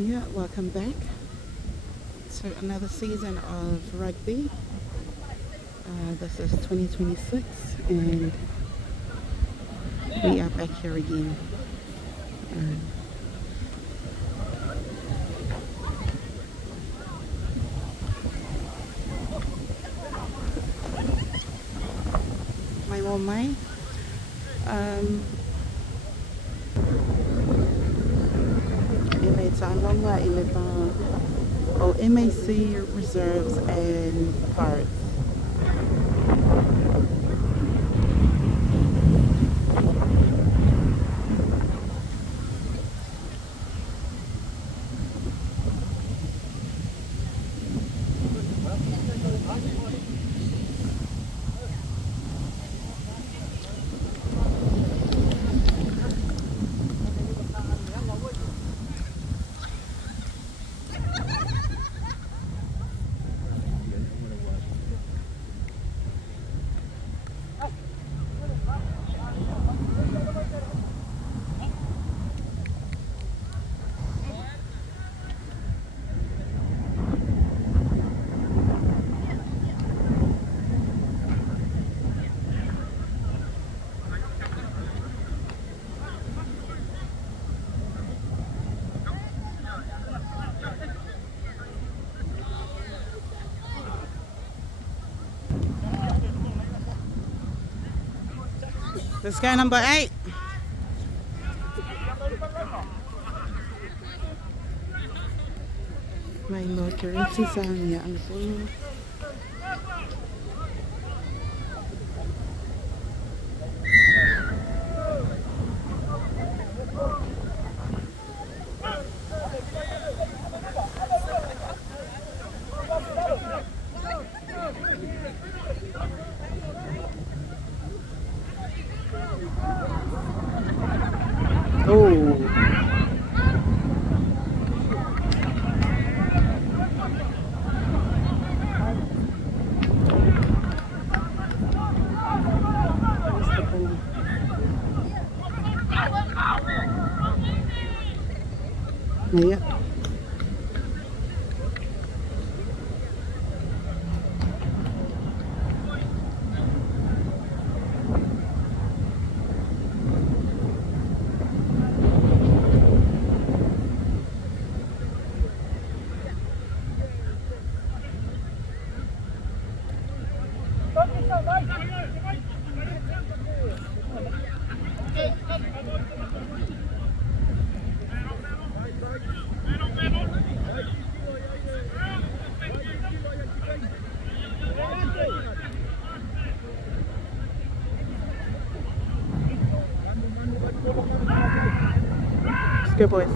Yeah, welcome back to another season of rugby. This is 2026 and we are back here again. Um, Mai mo mai. Ele tālonga ele tā o M.A.C reserves and parts. Let's go number 8. May mga currency sa niya ang puno. Oh. Yeah. Let's go, boys.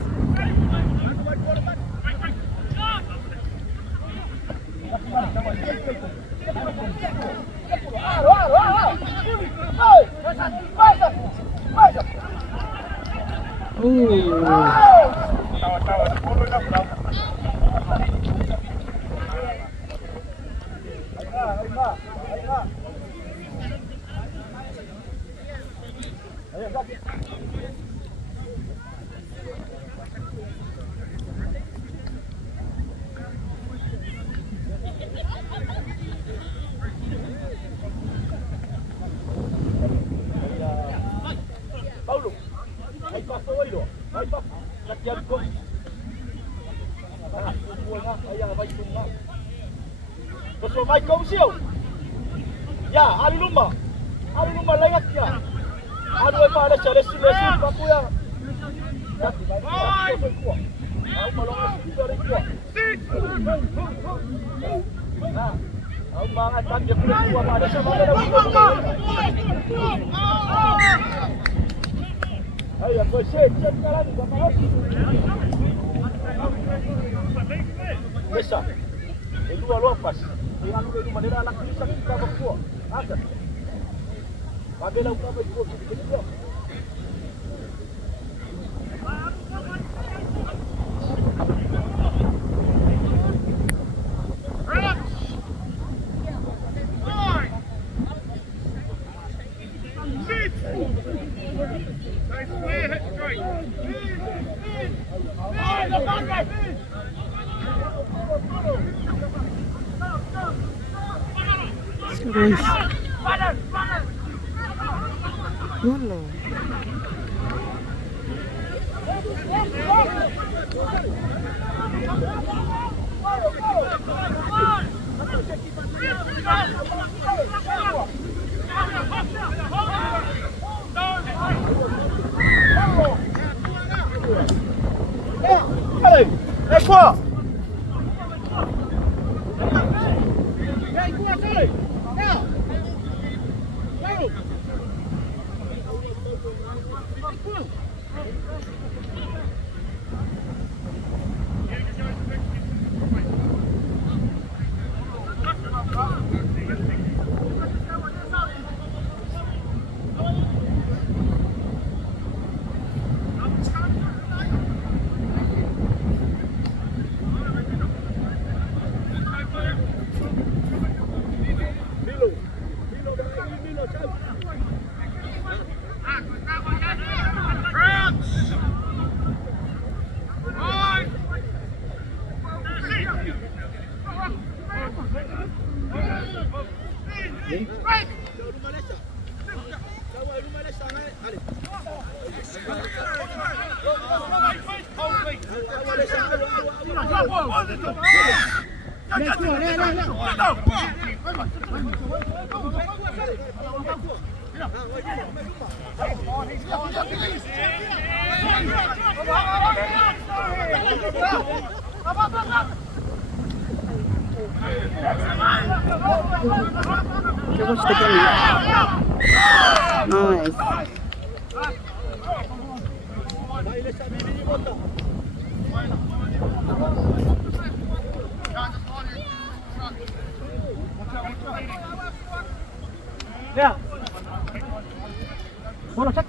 Mai công siêu. Ya, ali lumba layak ya. Anu apa ada cara sih papu ya. Aku malong dari kuah. Nah, aku mangat dia punya kuah ada sama ada. Ayo, aku cek sekarang sama. Bisa. Itu lupas. Yang itu manera anak bisa kita berkuah. Ada. Bagailah kita berkuah begitu. Let's go, boys. Wala. Allez, et quoi? Okay, watch the game. Nice. Yeah. Bola check.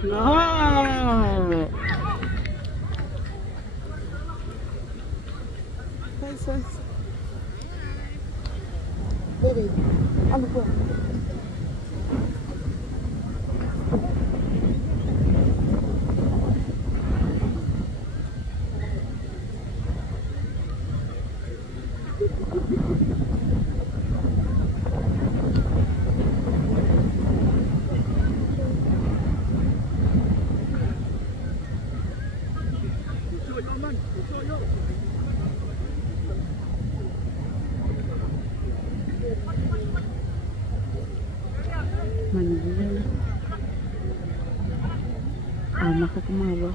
No. Nice. Baby, on the floor. Manila. Makakamawa.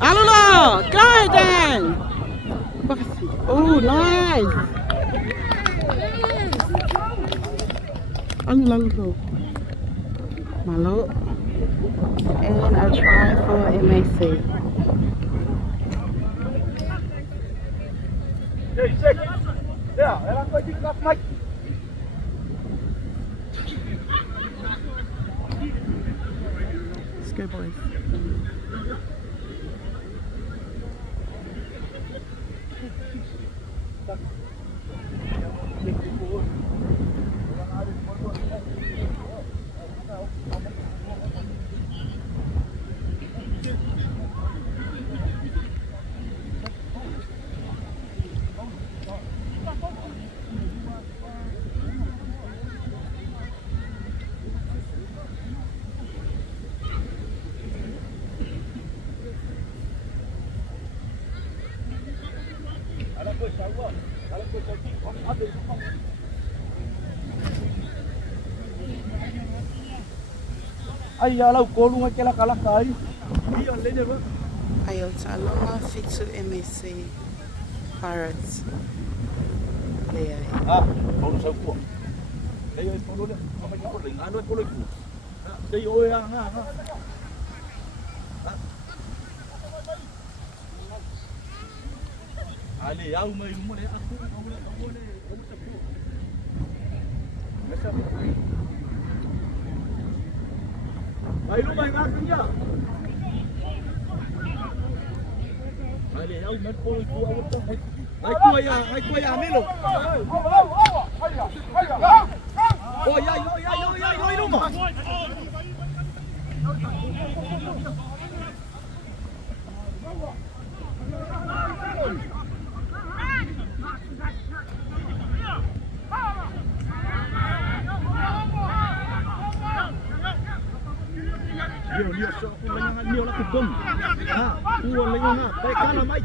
Alala! Go then! Oh! nice. Ang lalo. Malo. And a try for M.A.C. Yeah, ela foi de cá, mas Let's go, boys. ai lau kolu aquela calaca aí. Ia ali de novo. Ayaw sa along fit to M.A.C. Pirates. There. Ah, kolu sa ko. Đây ơi, kolu lên. Không phải kolu lên, ano kolu ko. Đây ơi ha. Ali, au mai mo le aku au le sa ko. Masa. Ai lu mai ngat dia. Ali, au mai kolu ko au tu. Ai ko ya melo. Oh ya lu ma. Nhiều sợ không lấy nhiều là cực công à mua lấy ngon à tay cá là mấy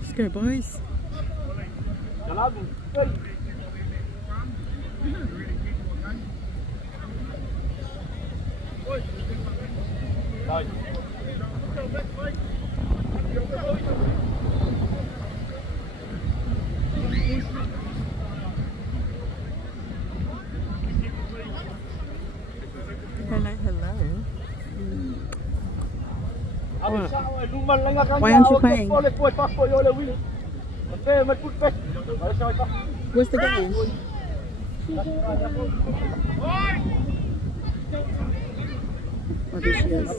Let's go, boys. Why aren't you playing? Where's the game? What is yours?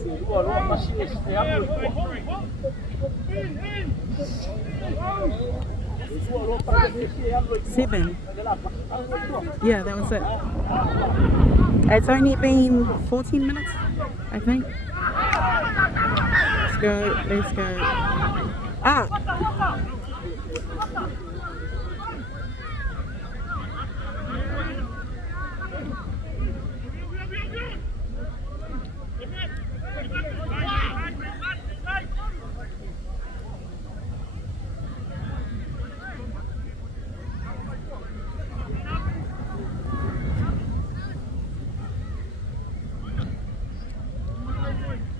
Seven. Yeah, that was it. It's only been 14 minutes, I think. Let's go, let's go. Ah!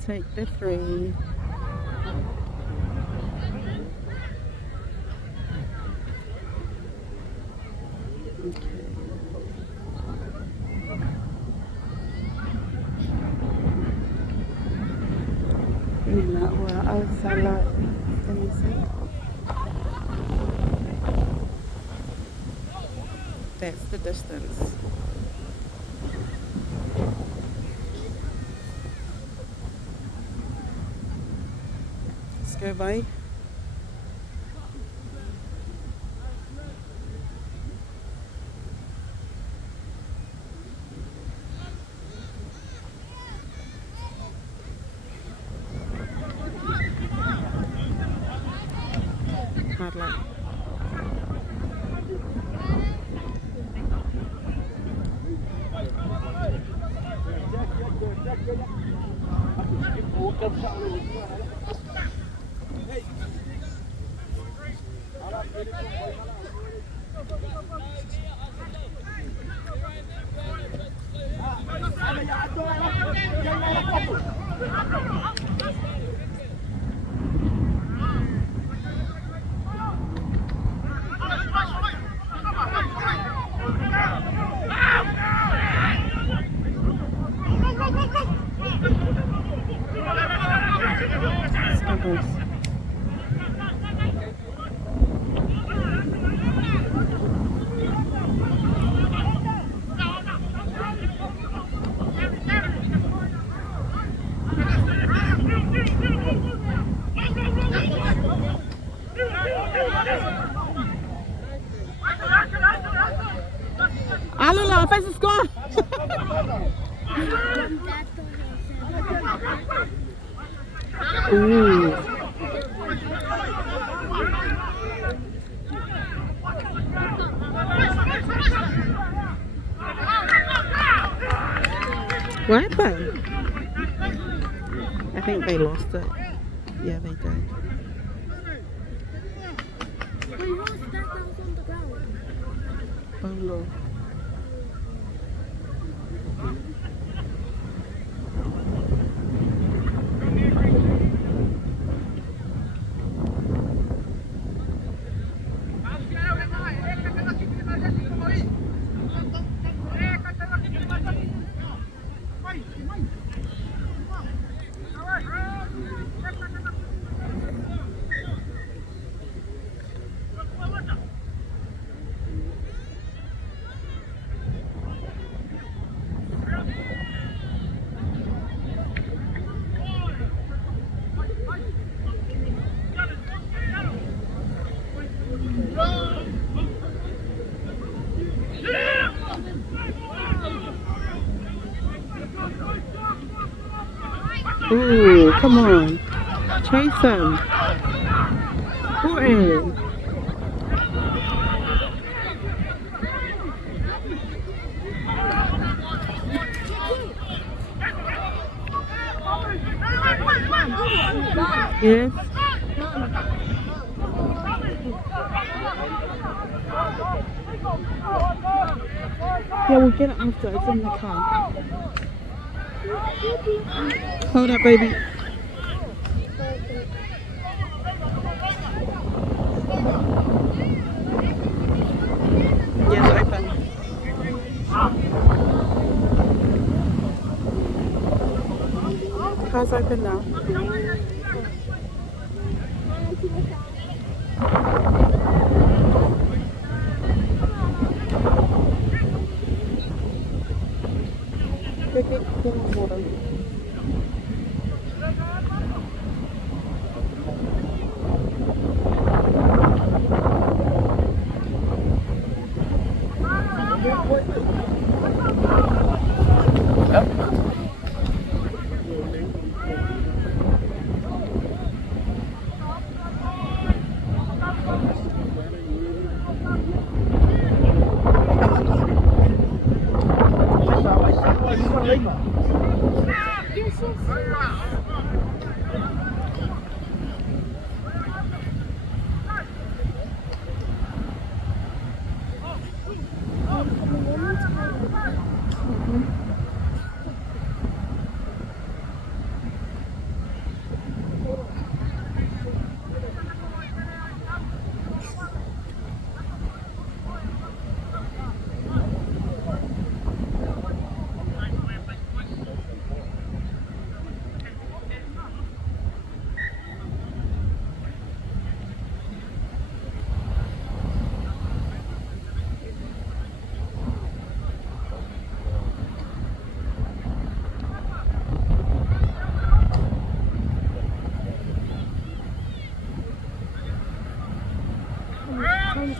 Take the 3. Salad. Let me see. That's the distance. Let's go by. Hard luck. Alula, faz o score! What happened? I think they lost it. Yeah, they did. Bolo. Ooh, come on. Chase him. Put in. Yes. Yeah, we'll get it after. It's in the car. Hold up, baby. Yes, open. Car's open now. Get more water. And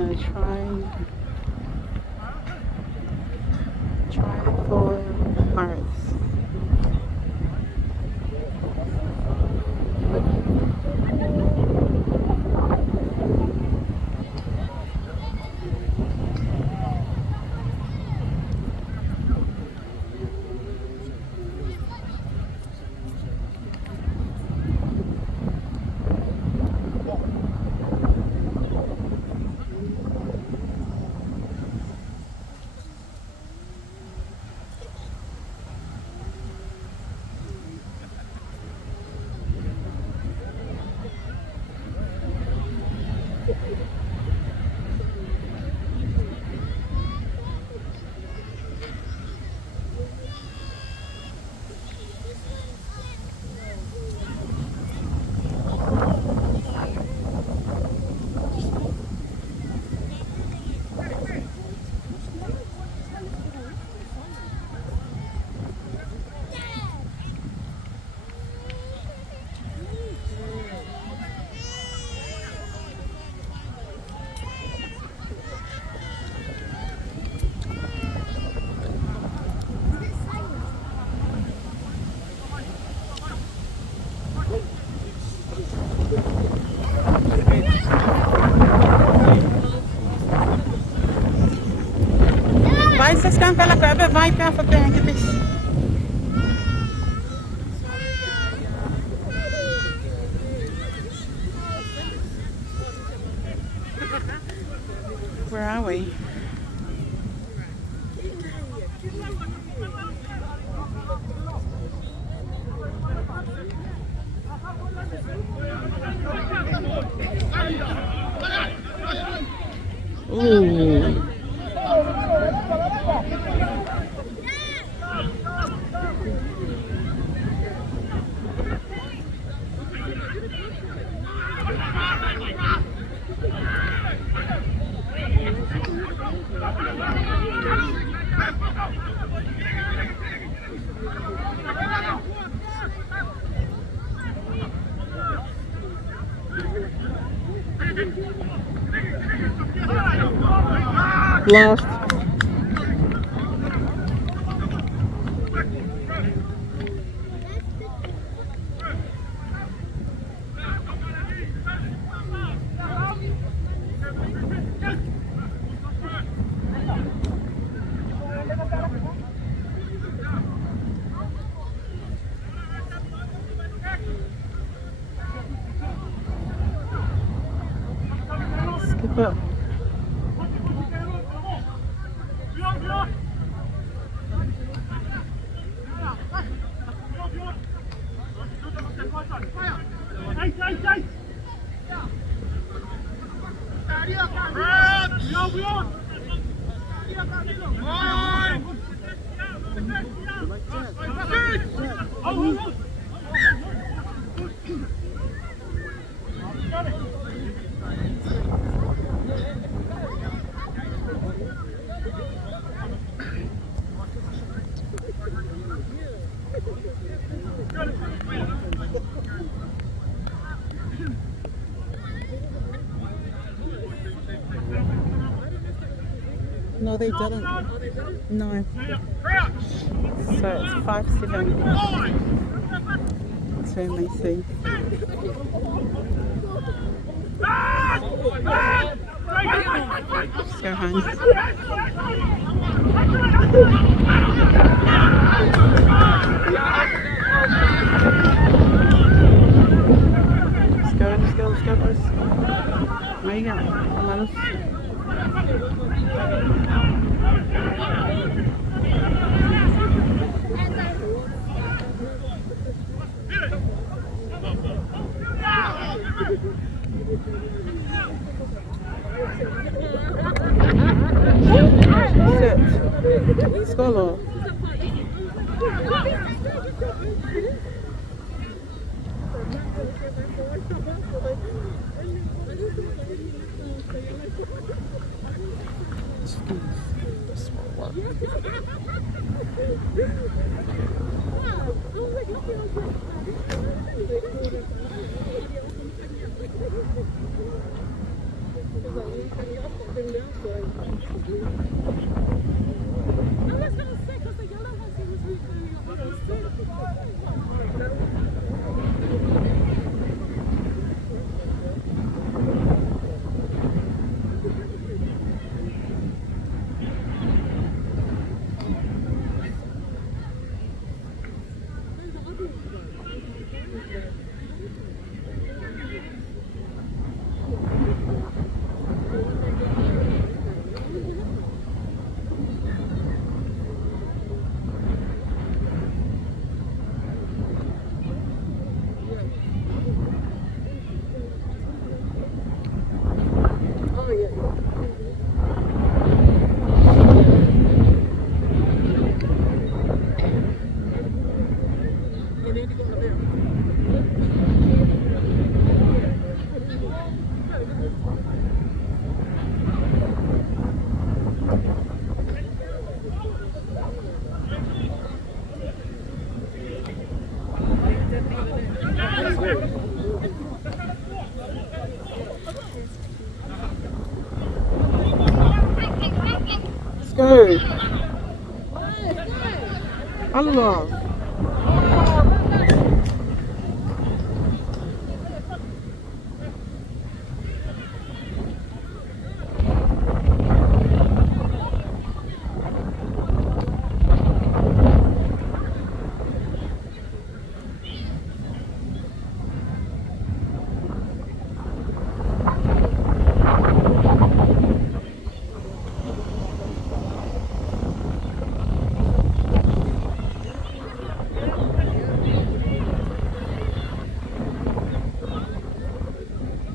I try for Marist. Vai, vocês cantam pela câmera, vai cá para pegar this. Where are we? Ooh. Lost. Skip up. No, they didn't. No. So it's 5-7 to M.A.C. Let's go home. Let's go, boys. Where you going? Marist. Sit. Skål. This will work. Let's go. Allah.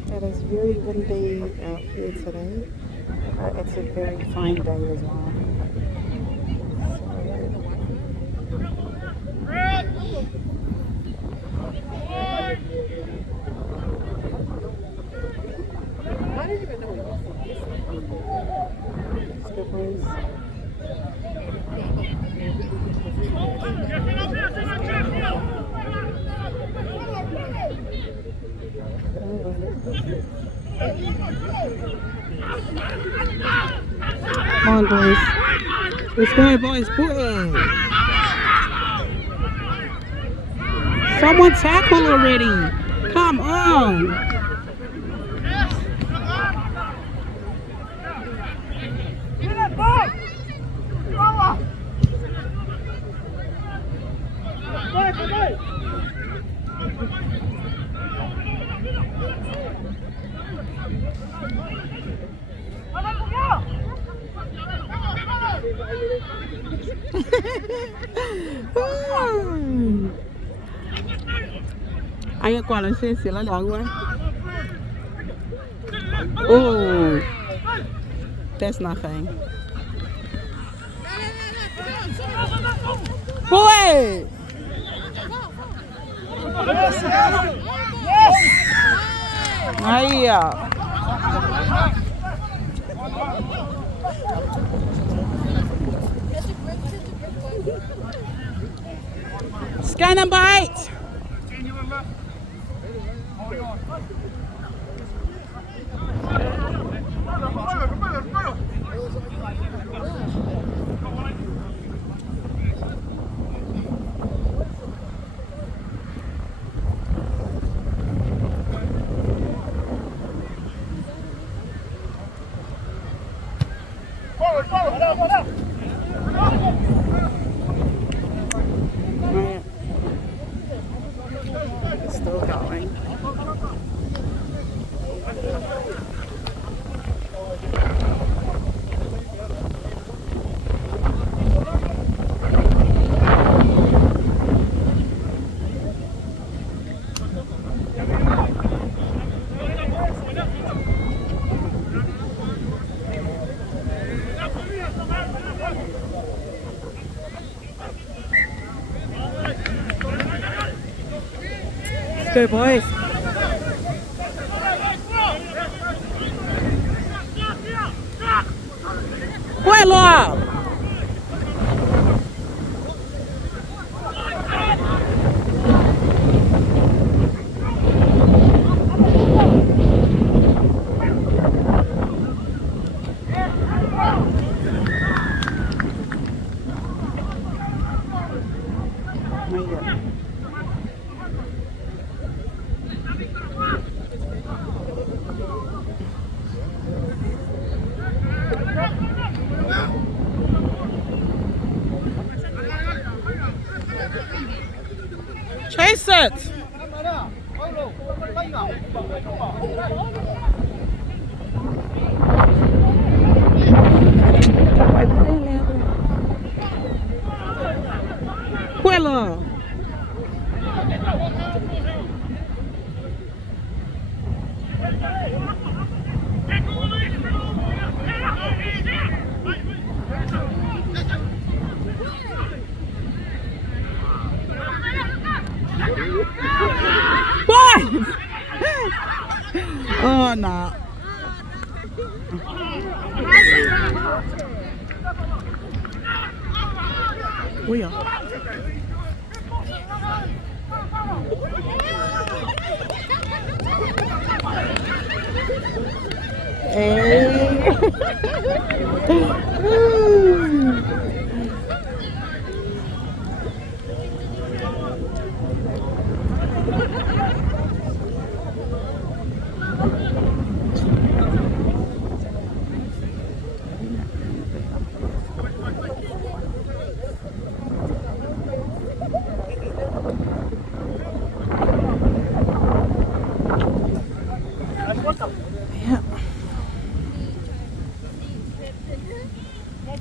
It is very windy out here today. It's a very fine day as well. Let's go, boys. Come on, boys. Let's go, boys. Put it. Someone tackle already. Come on. Ai qua là xe xì lá lọ quá. Oh, that's nothing. Boy! Aí, ó. Scan and bite! It's still going. Let's go, boys. 了。没有。Chase it! Quilla! Boy! Oh, no. We are. Hey. Yeah.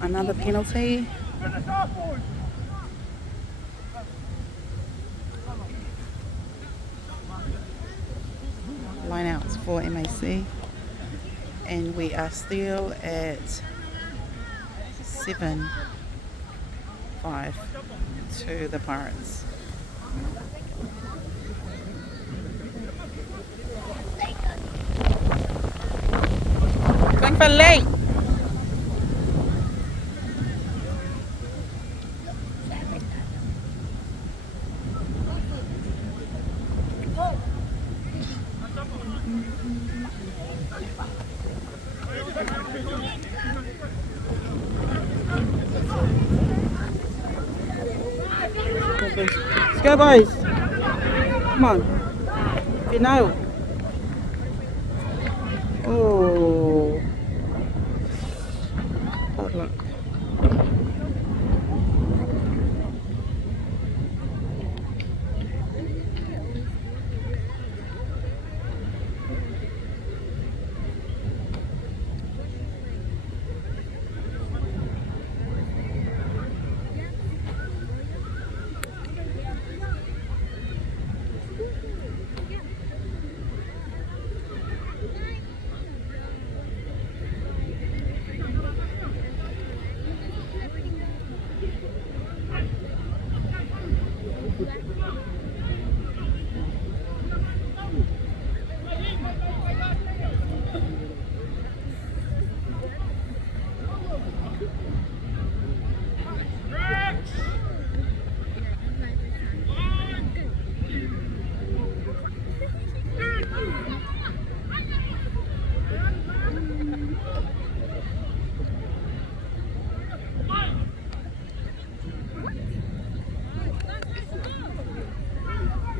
Another penalty. Line outs for M.A.C. And we are still at 7-5 to the Pirates. Going for late. Let's go, boys. Come on. You know. Oh. Hard luck.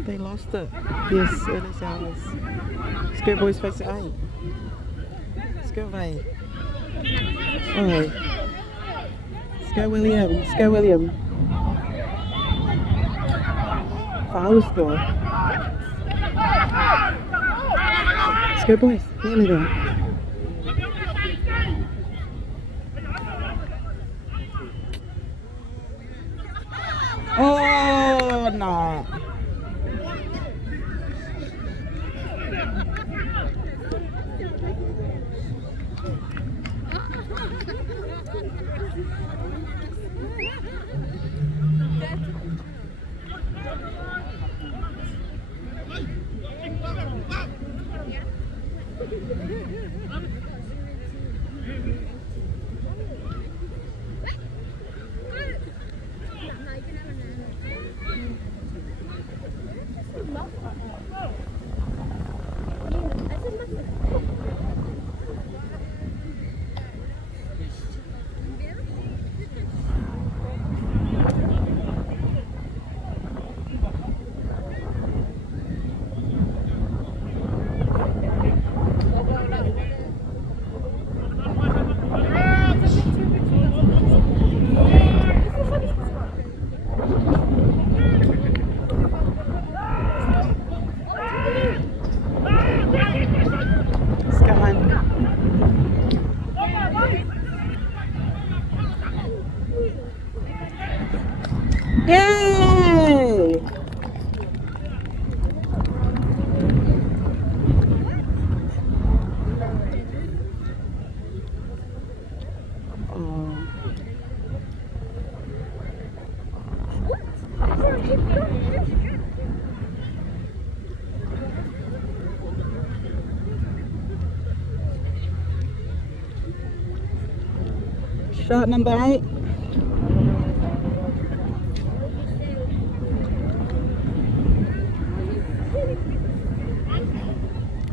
They lost it. Yes, it is ours. Let's go, boys, face it 8. Let's go, mate. Alright. Let's go, William. Let's go, William. Foul score. Let's go, boys. Nearly there. Oh, no. Shot number 8.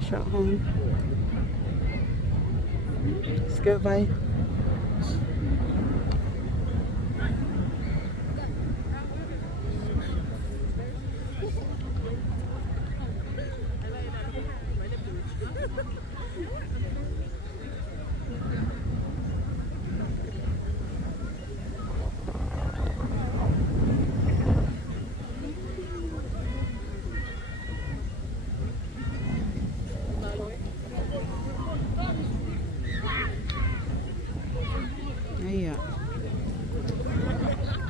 Shot home. Skirt by. Yeah.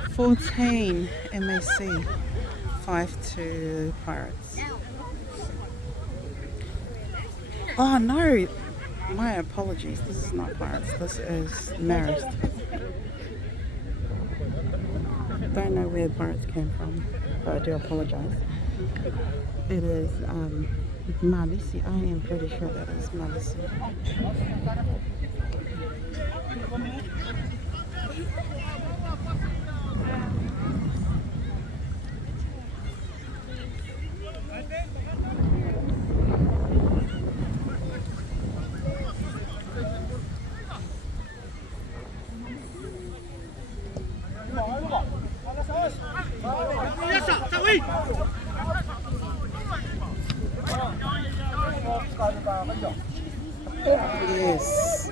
14 M.A.C. 5-2 Pirates. Oh no! My apologies. This is not Pirates. This is Marist. Don't know where Pirates came from, but I do apologize. It is Marist. I am pretty sure that is Marist. Yes.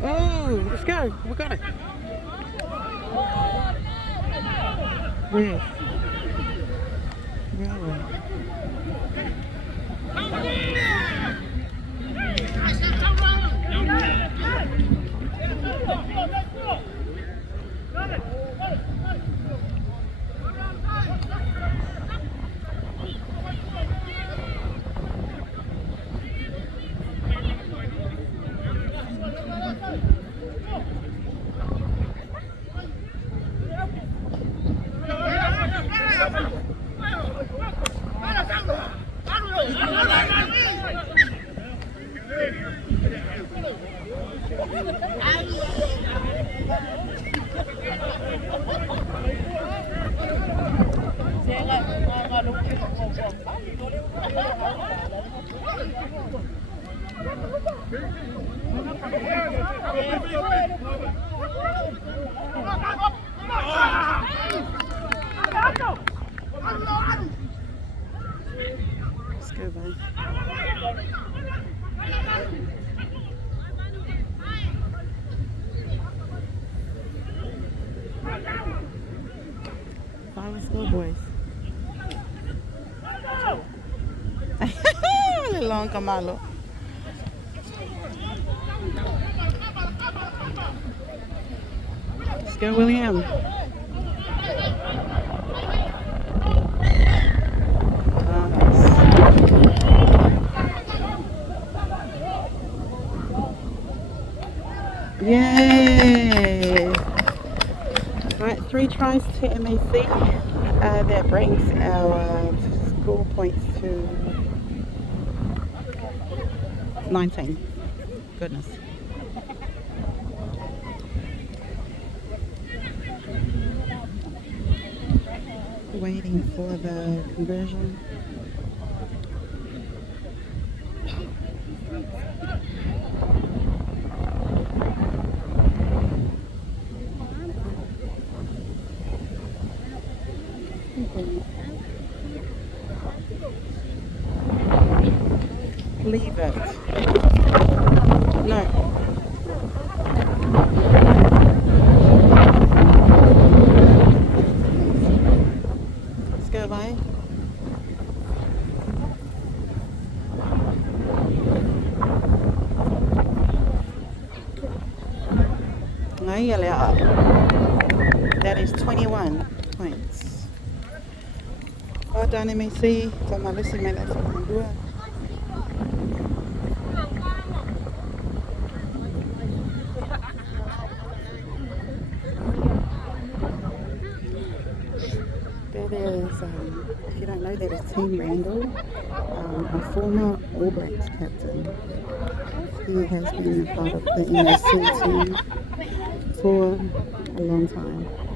Oh, let's go. We got it. Where? Where are we? Let's go, bud. Let's go, boys. Long Kamalo. Let's go, William. Yay! Right, 3 tries to M.A.C. That brings our score points to 19. Goodness. Waiting for the conversion. Leave it. No. Let's go, bye. That is 21 points. Well done, M.A.C. Cho Marist may lại phần thắng đua. That is, if you don't know, that is Team Randall, a former All Blacks captain. He has been a part of the M.A.C team for a long time.